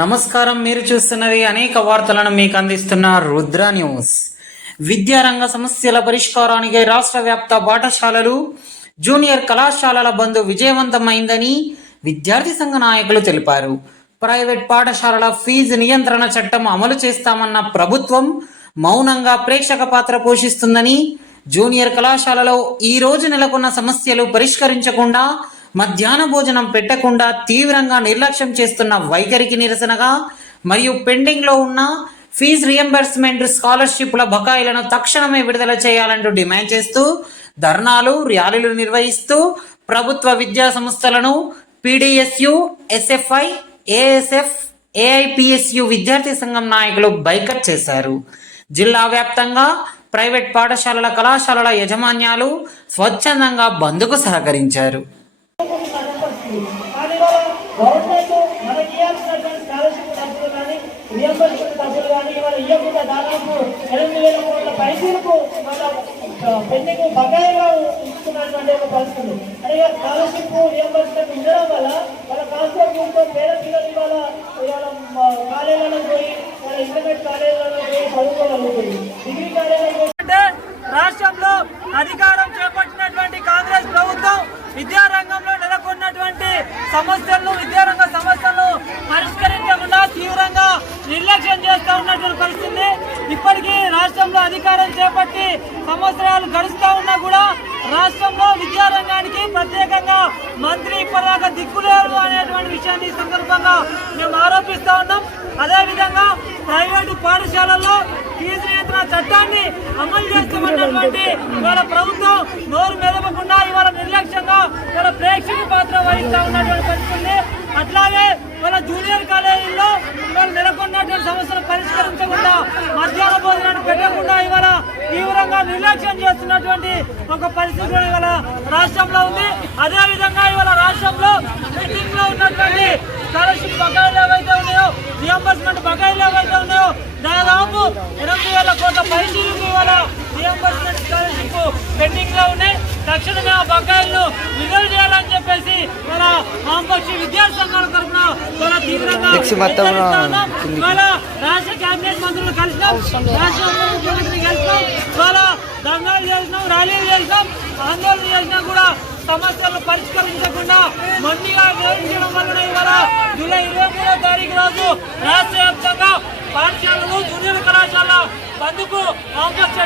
నమస్కారం, మీరు చూస్తున్నది అనేక వార్తలను మీకు అందిస్తున్న రుద్ర న్యూస్. విద్యారంగ సమస్యల పరిష్కారానికి రాష్ట్ర వ్యాప్త పాఠశాలలు, జూనియర్ కళాశాలల బంద్ విజయవంతమైందని విద్యార్థి సంఘ నాయకులు తెలిపారు. ప్రైవేట్ పాఠశాలల ఫీజు నియంత్రణ చట్టం అమలు చేస్తామన్న ప్రభుత్వం మౌనంగా ప్రేక్షక పాత్ర పోషిస్తుందని, జూనియర్ కళాశాలలో ఈ రోజు నెలకొన్న సమస్యలు పరిష్కరించకుండా మధ్యాహ్న భోజనం పెట్టకుండా తీవ్రంగా నిర్లక్ష్యం చేస్తున్న వైఖరికి నిరసనగా మరియు పెండింగ్లో ఉన్న ఫీజు రియంబర్స్మెంట్, స్కాలర్షిప్ల బకాయిలను తక్షణమే విడుదల చేయాలంటూ డిమాండ్ చేస్తూ ధర్నాలు, ర్యాలీలు నిర్వహిస్తూ ప్రభుత్వ విద్యా సంస్థలను పీడీఎస్యు, ఎస్ఎఫ్ఐ, ఏఎస్ఎఫ్, ఏఐపిఎస్యు విద్యార్థి సంఘం నాయకులు బైకట్ చేశారు. జిల్లా వ్యాప్తంగా ప్రైవేట్ పాఠశాలల, కళాశాలల యాజమాన్యాలు స్వచ్ఛందంగా బంద్కు సహకరించారు. గవర్నమెంట్ మనకి ఇవ్వాల్సినటువంటి స్కాలర్షిప్ డబ్బులు కానీ రియంబర్స్మెంట్ డబ్బులు కానీ ఇవాళ ఇవ్వకుండా దాదాపు 8,000 కోట్ల పైసలకు వాళ్ళ పెండింగ్ బకాయిగా ఇస్తున్నటువంటి ఒక పరిస్థితి. అంటే స్కాలర్షిప్ రియంబర్స్మెంట్ ఉండడం వల్ల వాళ్ళ కాస్త కూర్చో పేద పిల్లలు ఇవాళ కాలేజీలలో పోయి వాళ్ళ ఇంటర్మీడియట్ కాలేజీలలో పోయి చదువుకోగలుగుతుంది. డిగ్రీ కాలేజీలో అంటే రాష్ట్రంలో అధికారం చేపట్టినటువంటి కాంగ్రెస్ ప్రభుత్వం విద్యారంగంలో నెలకొన్నటువంటి సమస్యలను, విద్యారంగ సమస్యలను పరిష్కరించకుండా తీవ్రంగా నిర్లక్ష్యం చేస్తూ ఉన్నటువంటి పరిస్థితి. ఇప్పటికీ రాష్ట్రంలో అధికారం చేపట్టి సంవత్సరాలు గడుస్తూ ఉన్నా కూడా రాష్ట్రంలో విద్యారంగానికి ప్రత్యేకంగా మంత్రి ఇప్పటిదాకా దిక్కులేరు అనేటువంటి విషయాన్ని ఈ సందర్భంగా మేము ఆరోపిస్తూ ఉన్నాం. అదేవిధంగా ప్రైవేటు పాఠశాలల్లో ఫీజు నియంత్రణ చట్టాన్ని అమలు చేస్తామన్నటువంటి ఇవాళ ప్రభుత్వం నోరు మెదపకుండా ఇవాళ నిర్లక్ష్యంగా ఇవాళ ప్రేక్షక పాత్ర వహిస్తూ ఉన్నటువంటి పరిస్థితి. అట్లాగే ఇవాళ జూనియర్ కాలేజీల్లో ఇవాళ నెలకొన్నటువంటి సమస్యలు పరిష్కరించకుండా మధ్యాహ్న భోజనాన్ని పెట్టకుండా ఇవాళ తీవ్రంగా నిర్లక్ష్యం చేస్తున్నటువంటి ఒక పరిస్థితి ఇవాళ రాష్ట్రంలో ఉంది. అదేవిధంగా ఇవాళ రాష్ట్రంలో మీటింగ్ లో ఉన్నటువంటి స్కాలర్షిప్ బకాయిలు ఏవైతే ఉన్నాయో, రియంబర్స్మెంట్ బకాయిలు ఏవైతే ఉన్నాయో దాదాపు 8,000 కోట్ల పైసలకు ఇవాళ రియంబర్స్మెంట్ స్కాలర్షిప్ పెండింగ్ లో ఉన్నాయి. తక్షణమే ఆ బకాయిలను విడుదల చేయాలని చెప్పేసి మన వామపక్ష విద్యార్థి సంఘాల తరఫున చాలా తీవ్రంగా ఇవాళ రాష్ట్ర కేబినెట్ మంత్రులు కలిసినాం, రాష్ట్ర ముఖ్యమంత్రి కలిసినాం, ఇవాళ ధర్నాలు చేసినాం, ర్యాలీలు చేసినాం, ఆందోళన చేసినా కూడా సమస్యలను పరిష్కరించకుండా మొండిగా నిర్వహించడం వలన ఇవాళ జూలై 23వ తారీఖు రోజు రాష్ట్ర వ్యాప్తంగా పాఠశాలలు, జూనియర్ కళాశాల బంద్కు వామపక్ష